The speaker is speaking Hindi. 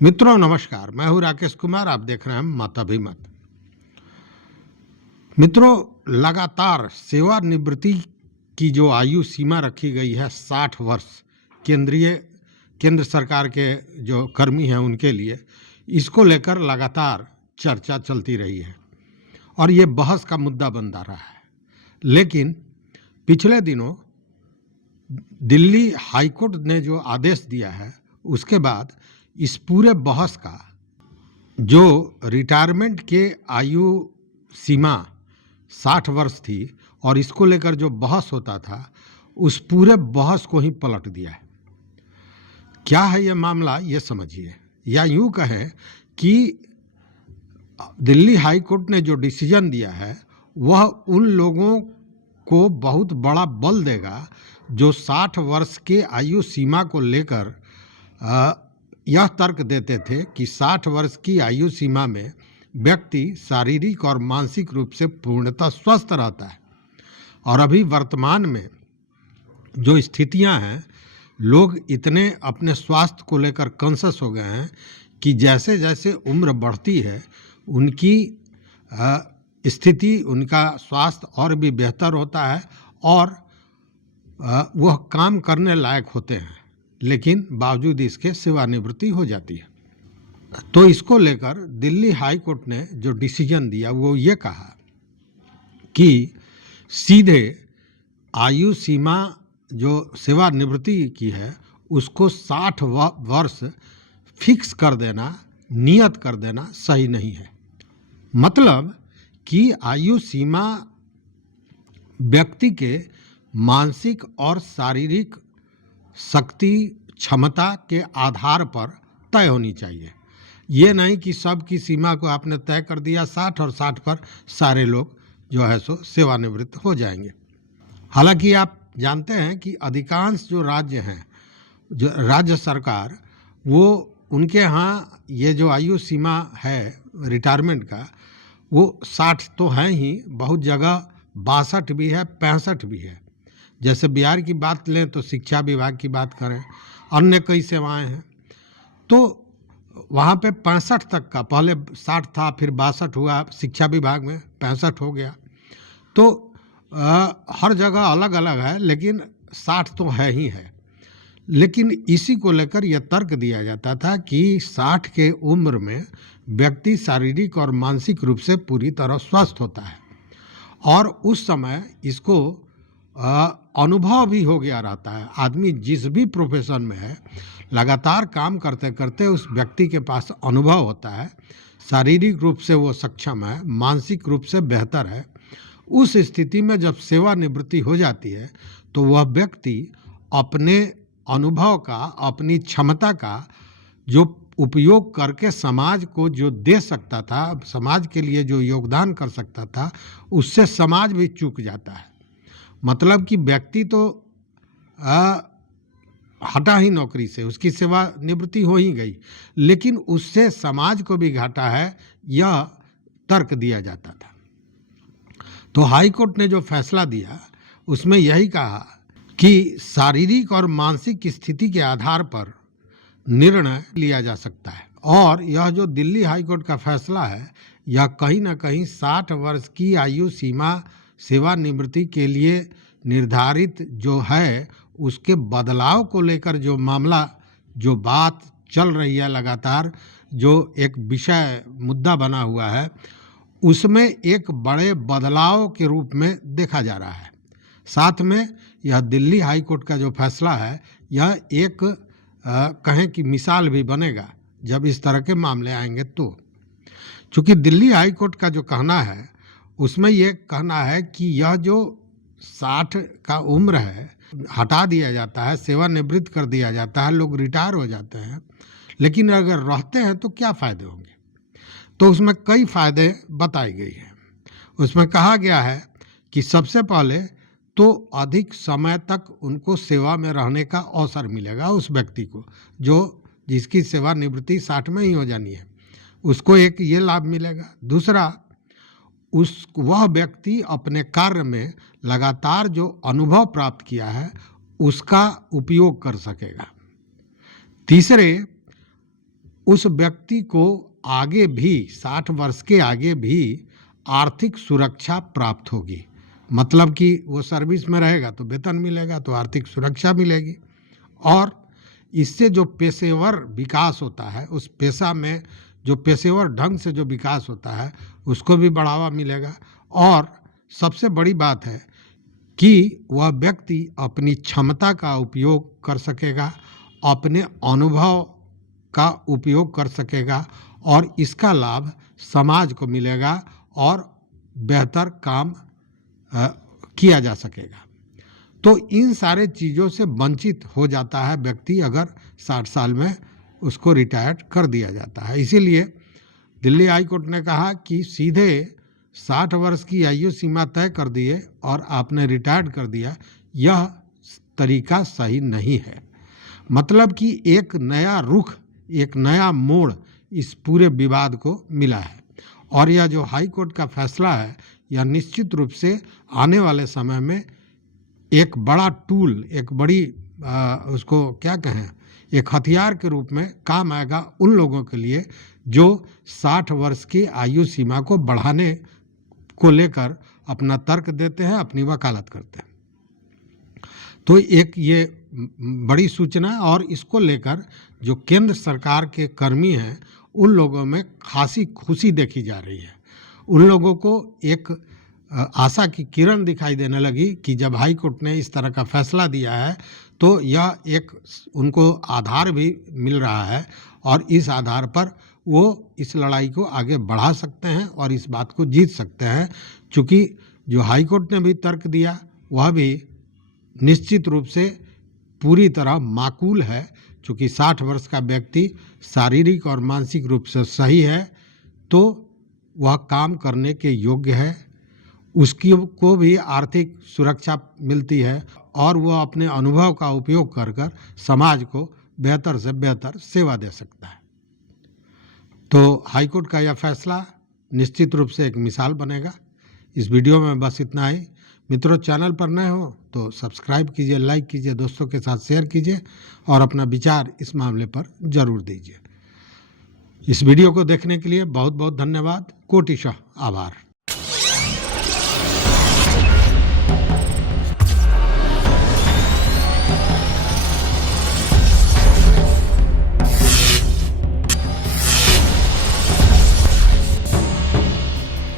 मित्रों नमस्कार, मैं हूं राकेश कुमार। आप देख रहे हैं मत अभिमत। मित्रों, लगातार सेवानिवृत्ति की जो आयु सीमा रखी गई है 60 वर्ष, केंद्र सरकार के जो कर्मी हैं उनके लिए, इसको लेकर लगातार चर्चा चलती रही है और ये बहस का मुद्दा बनता रहा है। लेकिन पिछले दिनों दिल्ली हाईकोर्ट ने जो आदेश दिया है उसके बाद इस पूरे बहस का जो रिटायरमेंट के आयु सीमा 60 वर्ष थी और इसको लेकर जो बहस होता था उस पूरे बहस को ही पलट दिया है। क्या है ये मामला, ये समझिए, या यूं कहें कि दिल्ली हाई कोर्ट ने जो डिसीजन दिया है वह उन लोगों को बहुत बड़ा बल देगा जो 60 वर्ष के आयु सीमा को लेकर यह तर्क देते थे कि 60 वर्ष की आयु सीमा में व्यक्ति शारीरिक और मानसिक रूप से पूर्णतः स्वस्थ रहता है। और अभी वर्तमान में जो स्थितियां हैं, लोग इतने अपने स्वास्थ्य को लेकर कॉन्शियस हो गए हैं कि जैसे जैसे उम्र बढ़ती है उनकी स्थिति, उनका स्वास्थ्य और भी बेहतर होता है और वह काम करने लायक होते हैं, लेकिन बावजूद इसके सेवानिवृत्ति हो जाती है। तो इसको लेकर दिल्ली हाई कोर्ट ने जो डिसीजन दिया वो ये कहा कि सीधे आयु सीमा जो सेवानिवृत्ति की है उसको 60 वर्ष फिक्स कर देना, नियत कर देना सही नहीं है। मतलब कि आयु सीमा व्यक्ति के मानसिक और शारीरिक शक्ति क्षमता के आधार पर तय होनी चाहिए। ये नहीं कि सबकी सीमा को आपने तय कर दिया 60 और 60 पर सारे लोग जो है सो सेवानिवृत्त हो जाएंगे। हालांकि आप जानते हैं कि अधिकांश जो राज्य हैं, जो राज्य सरकार, वो उनके यहाँ ये जो आयु सीमा है रिटायरमेंट का वो 60 तो है ही, बहुत जगह 62 भी है, 65 भी है। जैसे बिहार की बात लें तो शिक्षा विभाग की बात करें, अन्य कई सेवाएं हैं तो वहाँ पे 65 तक का, पहले 60 था फिर 62 हुआ, शिक्षा विभाग में 65 हो गया। तो हर जगह अलग अलग है, लेकिन 60 तो है ही है। लेकिन इसी को लेकर यह तर्क दिया जाता था कि 60 के उम्र में व्यक्ति शारीरिक और मानसिक रूप से पूरी तरह स्वस्थ होता है और उस समय इसको अनुभव भी हो गया रहता है। आदमी जिस भी प्रोफेशन में है, लगातार काम करते करते उस व्यक्ति के पास अनुभव होता है, शारीरिक रूप से वो सक्षम है, मानसिक रूप से बेहतर है। उस स्थिति में जब सेवानिवृत्ति हो जाती है तो वह व्यक्ति अपने अनुभव का, अपनी क्षमता का जो उपयोग करके समाज को जो दे सकता था, समाज के लिए जो योगदान कर सकता था, उससे समाज भी चूक जाता है। मतलब कि व्यक्ति तो हटा ही नौकरी से, उसकी सेवानिवृत्ति हो ही गई, लेकिन उससे समाज को भी घाटा है, यह तर्क दिया जाता था। तो हाई कोर्ट ने जो फैसला दिया उसमें यही कहा कि शारीरिक और मानसिक स्थिति के आधार पर निर्णय लिया जा सकता है। और यह जो दिल्ली हाई कोर्ट का फैसला है, यह कहीं ना कहीं 60 वर्ष की आयु सीमा सेवानिवृत्ति के लिए निर्धारित जो है उसके बदलाव को लेकर जो मामला, जो बात चल रही है लगातार, जो एक विषय मुद्दा बना हुआ है, उसमें एक बड़े बदलाव के रूप में देखा जा रहा है। साथ में यह दिल्ली हाई कोर्ट का जो फैसला है यह एक कहें कि मिसाल भी बनेगा जब इस तरह के मामले आएंगे। तो चूँकि दिल्ली हाई कोर्ट का जो कहना है उसमें यह कहना है कि यह जो 60 का उम्र है हटा दिया जाता है, सेवानिवृत्त कर दिया जाता है, लोग रिटायर हो जाते हैं, लेकिन अगर रहते हैं तो क्या फ़ायदे होंगे। तो उसमें कई फ़ायदे बताई गई हैं। उसमें कहा गया है कि सबसे पहले तो अधिक समय तक उनको सेवा में रहने का अवसर मिलेगा। उस व्यक्ति को जिसकी सेवानिवृत्ति 60 में ही हो जानी है, उसको एक ये लाभ मिलेगा। दूसरा, वह व्यक्ति अपने कार्य में लगातार जो अनुभव प्राप्त किया है उसका उपयोग कर सकेगा। तीसरे, उस व्यक्ति को आगे भी 60 वर्ष के आगे भी आर्थिक सुरक्षा प्राप्त होगी। मतलब कि वो सर्विस में रहेगा तो वेतन मिलेगा, तो आर्थिक सुरक्षा मिलेगी, और इससे जो पेशेवर विकास होता है, उस पेशा में जो पेशेवर ढंग से जो विकास होता है उसको भी बढ़ावा मिलेगा। और सबसे बड़ी बात है कि वह व्यक्ति अपनी क्षमता का उपयोग कर सकेगा, अपने अनुभव का उपयोग कर सकेगा, और इसका लाभ समाज को मिलेगा और बेहतर काम किया जा सकेगा। तो इन सारे चीज़ों से वंचित हो जाता है व्यक्ति अगर 60 साल में उसको रिटायर्ड कर दिया जाता है। इसीलिए दिल्ली हाई कोर्ट ने कहा कि सीधे 60 वर्ष की आयु सीमा तय कर दिए और आपने रिटायर्ड कर दिया, यह तरीका सही नहीं है। मतलब कि एक नया रुख, एक नया मोड़ इस पूरे विवाद को मिला है, और यह जो हाई कोर्ट का फैसला है यह निश्चित रूप से आने वाले समय में एक बड़ा टूल, एक बड़ी उसको क्या कहें, एक हथियार के रूप में काम आएगा उन लोगों के लिए जो 60 वर्ष की आयु सीमा को बढ़ाने को लेकर अपना तर्क देते हैं, अपनी वकालत करते हैं। तो एक ये बड़ी सूचना, और इसको लेकर जो केंद्र सरकार के कर्मी हैं उन लोगों में खासी खुशी देखी जा रही है। उन लोगों को एक आशा की किरण दिखाई देने लगी कि जब हाई कोर्ट ने इस तरह का फैसला दिया है तो यह एक उनको आधार भी मिल रहा है, और इस आधार पर वो इस लड़ाई को आगे बढ़ा सकते हैं और इस बात को जीत सकते हैं। चूँकि जो हाई कोर्ट ने भी तर्क दिया वह भी निश्चित रूप से पूरी तरह माकूल है। चूँकि 60 वर्ष का व्यक्ति शारीरिक और मानसिक रूप से सही है तो वह काम करने के योग्य है, उसकी को भी आर्थिक सुरक्षा मिलती है, और वह अपने अनुभव का उपयोग कर कर समाज को बेहतर से बेहतर सेवा दे सकता है। तो हाईकोर्ट का यह फैसला निश्चित रूप से एक मिसाल बनेगा। इस वीडियो में बस इतना ही। मित्रों, चैनल पर नए हो तो सब्सक्राइब कीजिए, लाइक कीजिए, दोस्तों के साथ शेयर कीजिए और अपना विचार इस मामले पर जरूर दीजिए। इस वीडियो को देखने के लिए बहुत बहुत धन्यवाद। कोटिशः आभार।